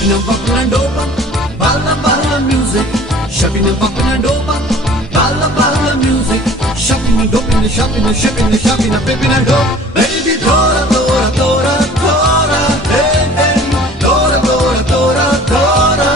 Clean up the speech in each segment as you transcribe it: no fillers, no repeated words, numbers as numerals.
Shopping and bumping and over, balla balla music. Shopping and bumping and over, balla balla music. Shopping and doping and shopping and shipping and shopping and pipping and go. Baby, tora, tora, tora, tora, hey, hey, tora, tora, tora, tora.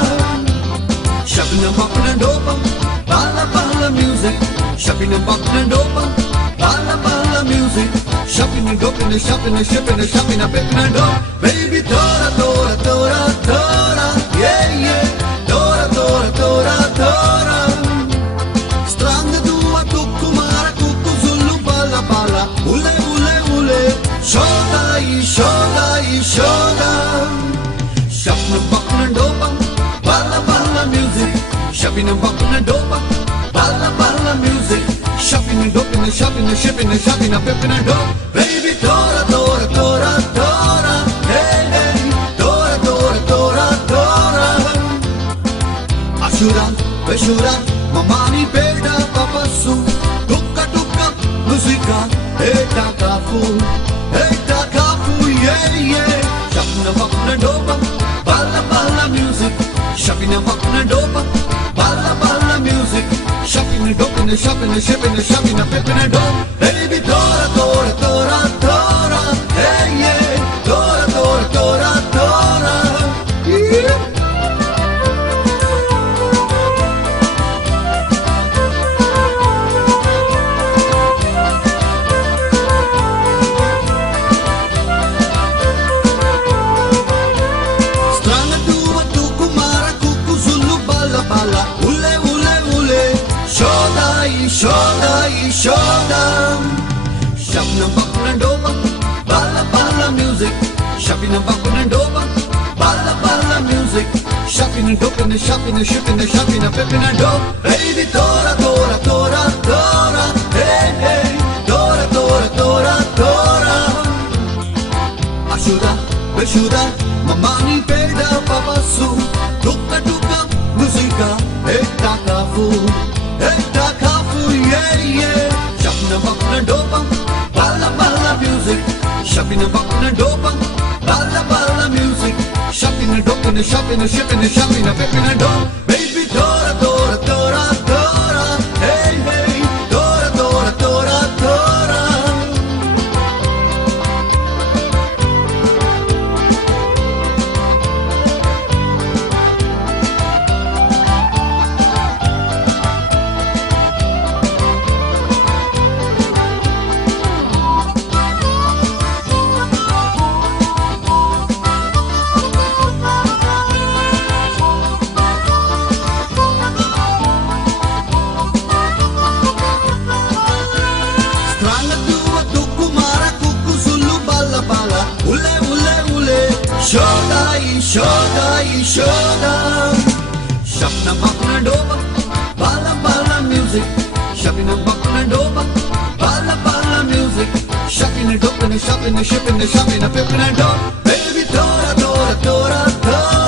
Shopping and bumping and over, balla balla music. Shopping and bumping and over, balla balla music. Shopping and doping and shopping and shipping and shopping and pipping and go. Baby, tora, tora, tora, tora, yeah, yeah, tora, tora, tora, tora. Stranga tua tuccu mara cuccu zullu balla balla, ule ule ule, shodai shodai shodai. Shopping and bumping and over, balla balla music. Shopping and bumping and over, balla balla music. Shopping and doping and shopping and shipping and shopping and pipping and go. Baby, tora, tora, tora, tora, hey, hey, tora, tora, tora, tora. Ashura, Veshura, Mamani, Peda, Papa Su, Tukka, Tukka, Musica, hey, Takafu, yeah, yeah. Shopping and bumping and over, balla, balla music. Shopping and bumping and over, balla, balla music. Shopping and doping and shopping and shipping and shopping and pipping and go. Baby, tora, tora, tora, tora, hey, yeah, tora, tora, tora, tora, yeah. Strana tua tuccu mara cuccu zullu balla balla, ule ule ule, shodai shodai shodai. Shopping and bumping and over, balla balla music. Shopping and bumping and over, balla balla music. Shopping and doping and shopping and shipping and shopping and pipping and go. Baby, tora, tora, tora, tora, hey, hey, tora, tora, tora, tora. Ashura, Veshura, Mamani, Peda, Papa Su, Tukka, Tukka, Musica, hey, Takafu, yeah, yeah. Shopping and bumping and over, balla balla music. Shopping and bumping and over, balla balla music. Shopping and doping and shopping and shipping and shopping and pipping and go. Baby, tora, tora, tora, tora, hey, hey, tora, tora, tora, tora. Strana tua tuccu mara cuccu zullu balla balla, ule ule ule, shodai shodai shodai. Shopping and bumping and over, balla balla music. Shopping and bumping and over, balla balla music. Shopping and doping and shopping and shipping and shopping and pipping and go. Baby, tora, tora, tora, tora.